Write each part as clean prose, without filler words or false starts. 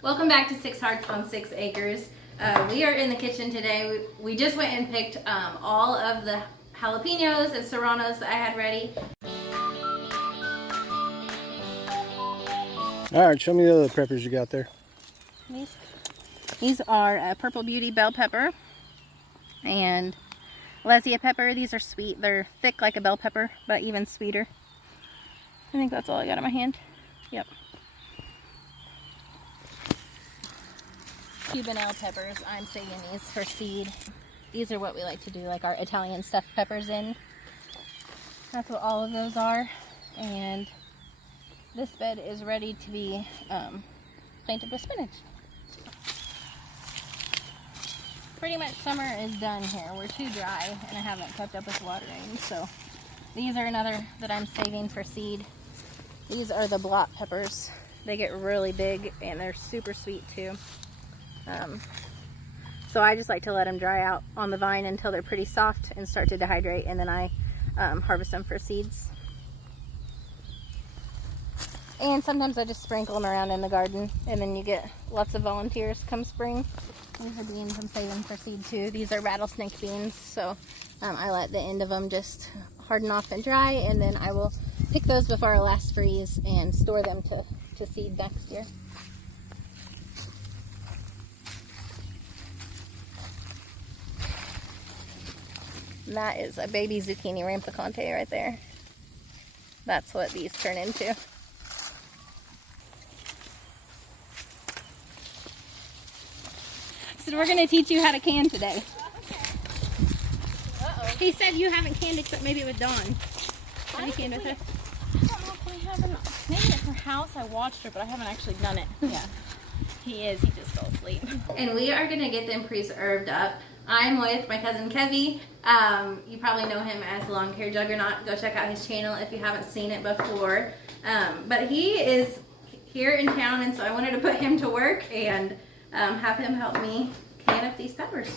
Welcome back to 6 Hearts on 6 Acres. We are in the kitchen today. We just went and picked all of the jalapenos and serranos that I had ready. Alright, show me the other peppers you got there. These are Purple Beauty bell pepper and Lesia pepper. These are sweet. They're thick like a bell pepper, but even sweeter. I think that's all I got in my hand. Yep. Cubanelle peppers. I'm saving these for seed. These are what we like to do, like our Italian stuffed peppers in. That's what all of those are. And this bed is ready to be planted with spinach. Pretty much summer is done here. We're too dry and I haven't kept up with watering. So these are another that I'm saving for seed. These are the blot peppers. They get really big and they're super sweet too. So I just like to let them dry out on the vine until they're pretty soft and start to dehydrate, and then I harvest them for seeds. And sometimes I just sprinkle them around in the garden, and then you get lots of volunteers come spring. These are beans I'm saving for seed too. These are rattlesnake beans, so I let the end of them just harden off and dry, and then I will pick those before our last freeze and store them to seed next year. And that is a baby zucchini rampicante right there. That's what these turn into. So we're going to teach you how to can today. Uh-oh. He said you haven't canned except maybe with Dawn. Have you canned with her? I don't know if I haven't. Maybe at her house I watched her, but I haven't actually done it. Yeah. He just fell asleep. And we are going to get them preserved up. I'm with my cousin Kevi. You probably know him as Lawn Care Juggernaut. Go check out his channel if you haven't seen it before. But he is here in town, and so I wanted to put him to work and have him help me can up these peppers.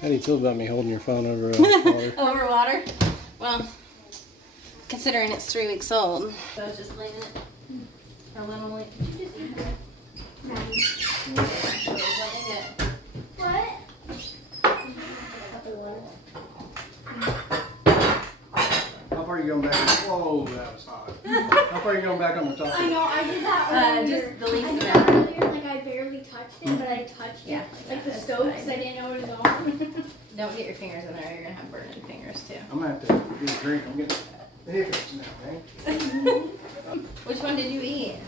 How do you feel about me holding your phone over water? Over water? Well, considering it's 3 weeks old, so I was just leaving it for a little bit. What? How far are you going back? Whoa, that was hot. How far are you going back on the top? I know, I did that earlier. Just the least I did amount. that earlier, like I barely touched it, but I touched Yeah, it. Like the that's stove, fine. because I didn't know it was on. Don't get your fingers in there, you're going to have burning fingers too. I'm going to have to get a drink. I'm getting the hiccups now, man. Which one did you eat?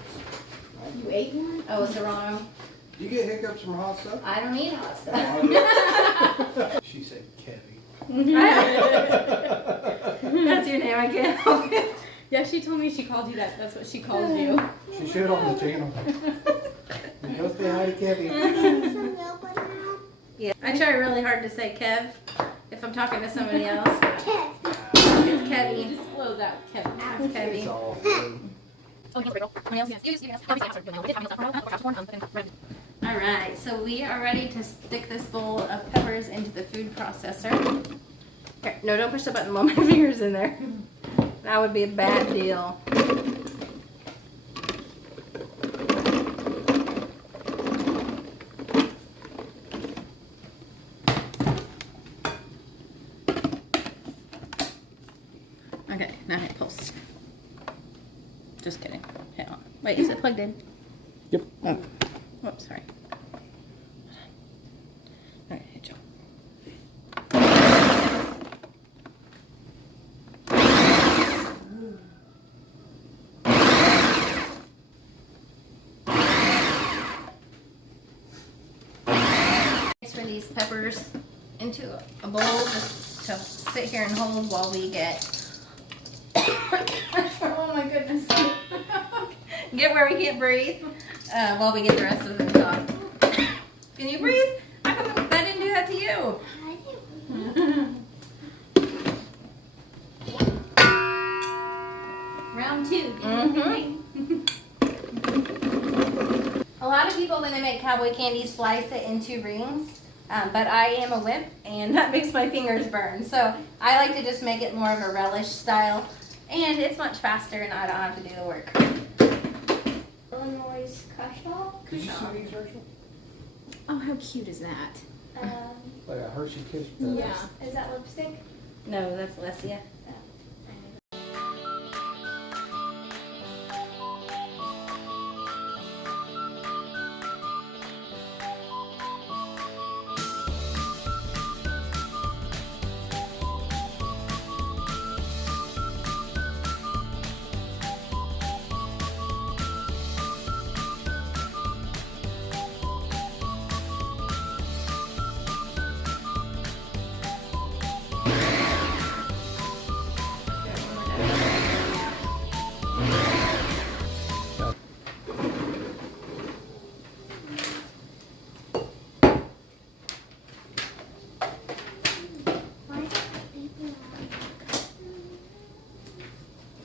You ate one? Oh, Serrano. You get hiccups from hot stuff? I don't eat hot stuff. She said Kevi. That's your name, I can't help it. Yeah, she told me she called you that. That's what she called you. She should on the channel. Go say hi to Kevi. Yeah, I try really hard to say Kev if I'm talking to somebody else. It's Kevi. Just close out, Kevin. It's Kevi. It's all good. Alright, so we are ready to stick this bowl of peppers into the food processor. Here, no, don't push the button while my finger's in there. That would be a bad deal. Okay, now hit pulse. Just kidding. Hit on. Wait, is it plugged in? Yep. Oh. Whoops, sorry. Alright, hit Joe. For these peppers into a bowl just to sit here and hold while we get oh my goodness. Get where we can't breathe while we get the rest of them done. Can you breathe? How come I didn't do that to you? I didn't people, when they make cowboy candy, slice it into rings. But I am a wimp, and that makes my fingers burn. So I like to just make it more of a relish style. And it's much faster, and I don't have to do the work. Illinois Kushal. Did you see these, Rachel? Oh, how cute is that? Like a Hershey Kiss. Yeah. Is that lipstick? No, that's Lesia.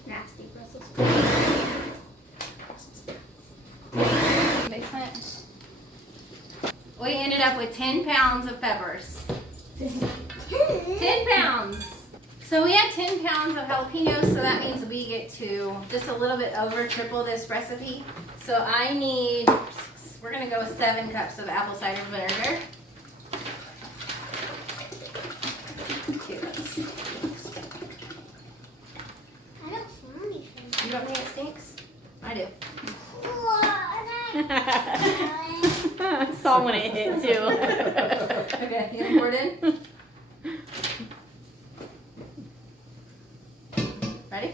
Nasty Brussels sprouts. Basement. We ended up with 10 pounds of peppers. 10 pounds. So we had 10 pounds of jalapenos, so that means we get to just a little bit over triple this recipe. So I need, we're gonna go with 7 cups of apple cider vinegar. 2 cups. I don't smell anything. You don't think it stinks? I do. I saw when it hit too. Okay, you gonna pour it in? Ready?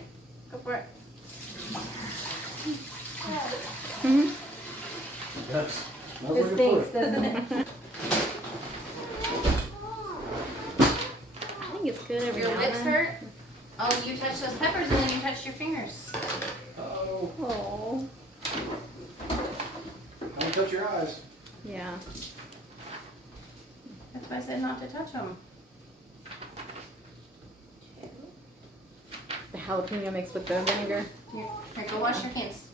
Go for it. Yes. It stinks, doesn't it? I think it's good every Your now lips and then. hurt? Oh, you touched those peppers and then you touched your fingers. Oh, Oh. don't touch your eyes. Yeah. That's why I said not to touch them. The jalapeno mixed with the vinegar. Here, go wash your hands.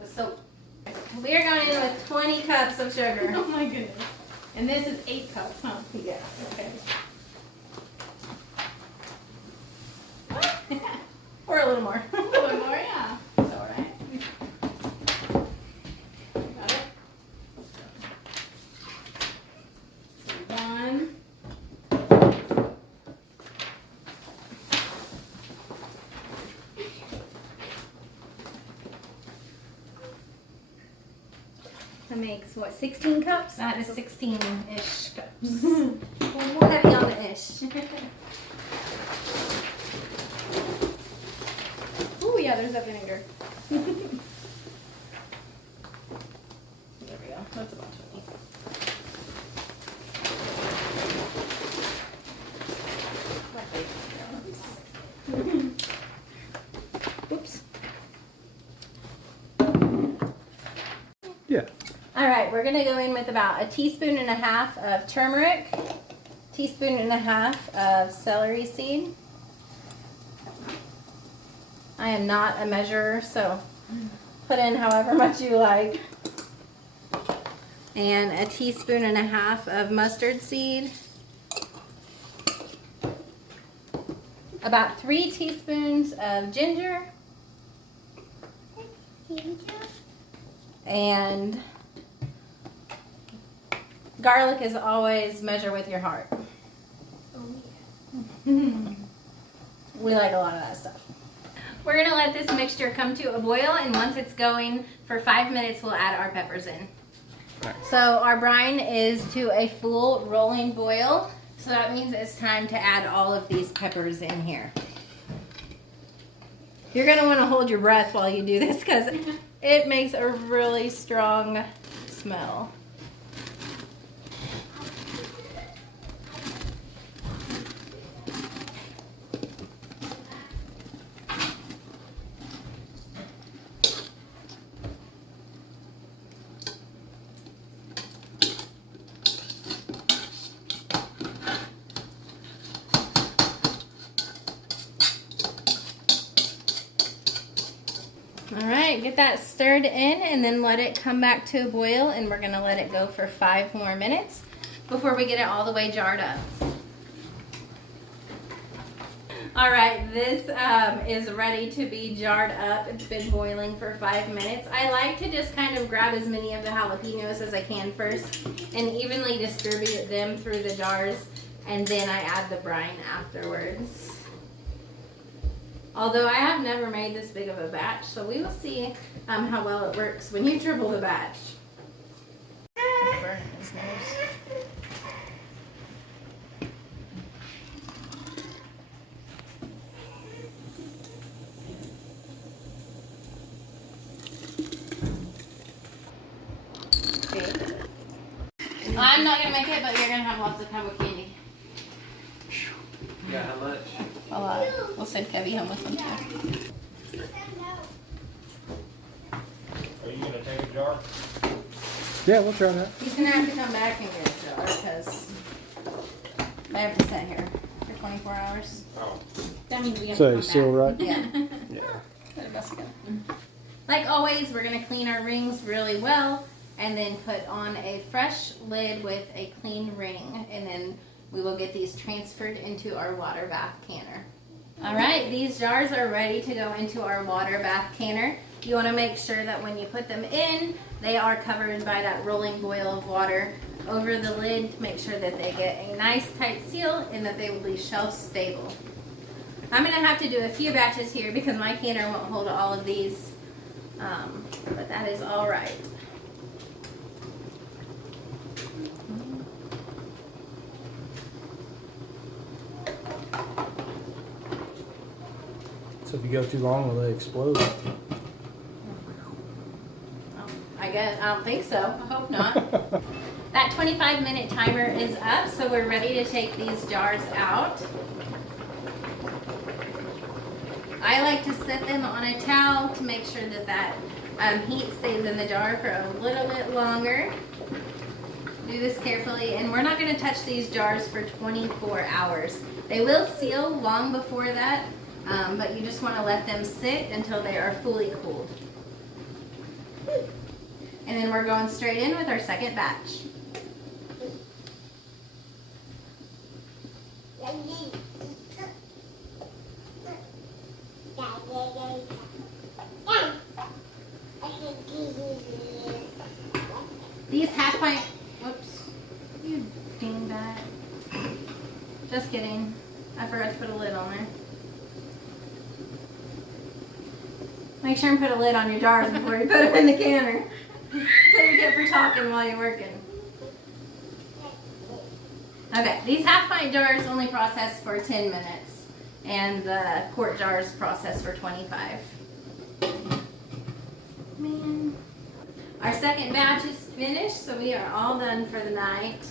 With soap. We are going in with 20 cups of sugar. Oh my goodness. And this is 8 cups, huh? Yeah. Okay. Or a little more. A little more, yeah. That's all right. Got it? So 1. That makes, what, 16 cups? That is 16-ish cups. Well, more heavy on the ish. Ooh, yeah, there's that vinegar. There we go. That's about 20. Oops. Yeah. All right, we're gonna go in with about 1.5 teaspoons of turmeric, 1.5 teaspoons of celery seed. I am not a measurer, so put in however much you like. And 1.5 teaspoons of mustard seed. About 3 teaspoons of ginger. And garlic is always measure with your heart. We like a lot of that stuff. We're gonna let this mixture come to a boil, and once it's going for 5 minutes, we'll add our peppers in. So our brine is to a full rolling boil, so that means it's time to add all of these peppers in here. You're gonna wanna hold your breath while you do this because it makes a really strong smell. All right, get that stirred in and then let it come back to a boil, and we're gonna let it go for 5 more minutes before we get it all the way jarred up. All right, this is ready to be jarred up. It's been boiling for 5 minutes. I like to just kind of grab as many of the jalapenos as I can first and evenly distribute them through the jars, and then I add the brine afterwards. Although I have never made this big of a batch, so we will see how well it works when you triple the batch. Burning his nose. I'm not gonna make it, but you're gonna have lots of cowboy candy. Yeah, how much? A lot. We'll send Kevi home with some too. Are you gonna take a jar? Yeah, we'll try that. He's gonna have to come back and get a jar because I have to sit here for 24 hours. Oh. That means we have So to it's come still back. right? Yeah. Yeah. Like always, we're gonna clean our rings really well and then put on a fresh lid with a clean ring, and then we will get these transferred into our water bath canner. All right, these jars are ready to go into our water bath canner. You want to make sure that when you put them in, they are covered by that rolling boil of water over the lid to make sure that they get a nice tight seal and that they will be shelf stable. I'm going to have to do a few batches here because my canner won't hold all of these, but that is all right. So if you go too long, will they explode? I guess, I don't think so. I hope not. That 25-minute timer is up, so we're ready to take these jars out. I like to set them on a towel to make sure that heat stays in the jar for a little bit longer. Do this carefully, and we're not going to touch these jars for 24 hours. They will seal long before that, but you just want to let them sit until they are fully cooled. And then we're going straight in with our second batch. These half pint, whoops, you dingbat. Just kidding. I forgot to put a lid on there. Make sure and put a lid on your jars before you put them in the canner. So you get for talking while you're working. Okay, these half pint jars only process for 10 minutes, and the quart jars process for 25. Man. Our second batch is finished, so we are all done for the night.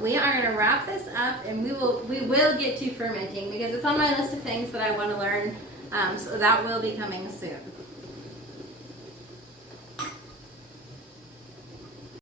We are going to wrap this up, and we will get to fermenting because it's on my list of things that I want to learn. So that will be coming soon.